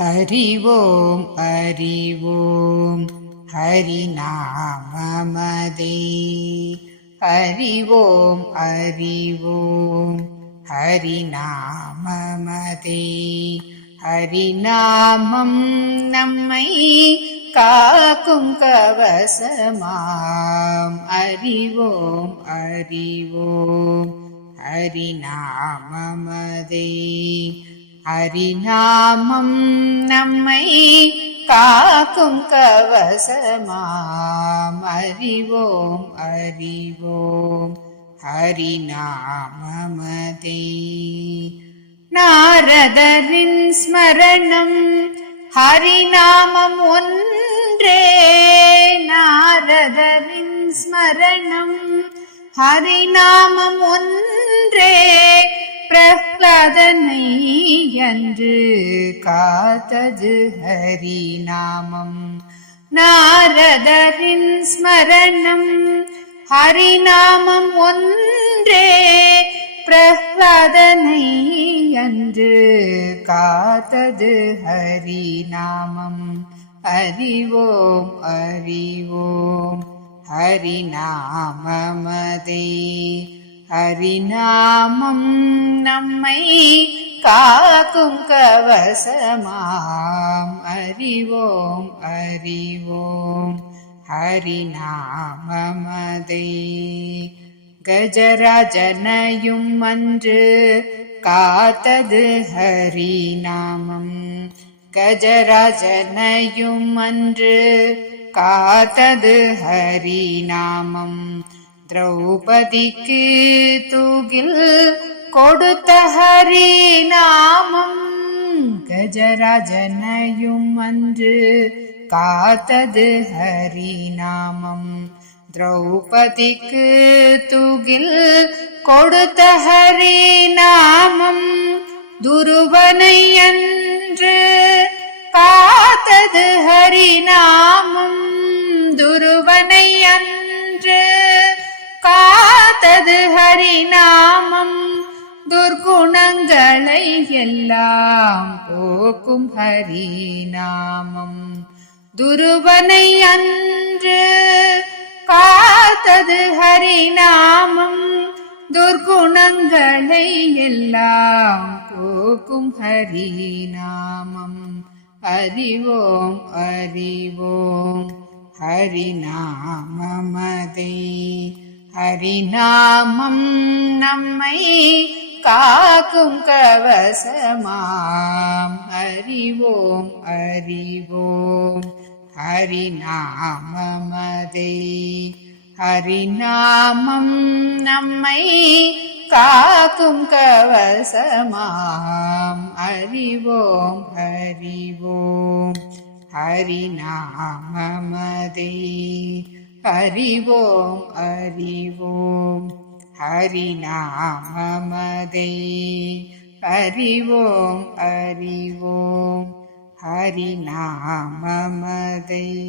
அறிவோம் அறிவோம் ஹரிநாமமதே. அறிவோம் அறிவோம் ஹரிநாமமதே. ஹரிநாமம் நம்மை காக்கும் கவசமாம். அறிவோம் அறிவோம் ஹரிநாமமதே. ஹரிநாமம் நம்மை காக்கும் கவசமாம். அறிவோம் அறிவோம் ஹரிநாமமதே. நாரதரின் ஸ்மரணம் ஹரிநாமம் ஒன்றே. நாரதரின் ஸ்மரணம் ஹரிநாமம் ஒன்றே. பிரஹ்லாதனை அன்று காத்தது ஹரிநாமம். நாரதரின் ஸ்மரணம் ஹரிநாமம் ஒன்றே. பிரஹ்லாதனை அன்று காத்தது ஹரிநாமம். அறிவோம் அறிவோம் ஹரிநாமமதே. ஹரிநாமம் நம்மை காக்கும் கவசமாம். அறிவோம் அறிவோம் ஹரிநாமமதே. கஜராஜனையும் அன்று காத்தது ஹரிநாமம். கஜராஜனையும் அன்று காத்தது ஹரிநாமம். திரௌபதிக்கு தூகில் கொடுத்த ஹரிநாமம். கஜராஜனையும் அன்று காத்தது ஹரிநாமம். திரௌபதிக்கு தூகில் கொடுத்த ஹரிநாமம். துருவனை அன்று காத்தது ஹரிநாமம். துருவனை அன்று காத்தது ஹரிநாமம். துர்குணங்களை எல்லாம் போக்கும் ஹரிநாமம். துருவனை அன்று காத்தது ஹரிநாமம். துர்குணங்களை எல்லாம் போக்கும் ஹரிநாமம். அறிவோம் அறிவோம் ஹரிநாமமதே. ஹரிநாமம் நம்மை காக்கும் கவசமாம். அறிவோம் அறிவோம் ஹரிநாமமதே. ஹரிநாமம் நம்மை காக்கும் கவசமாம். அறிவோம் அறிவோம் ஹரிநாமமதே. அறிவோம் அறிவோம் ஹரிநாமமதே. அறிவோம் அறிவோம் ஹரிநாமமதே.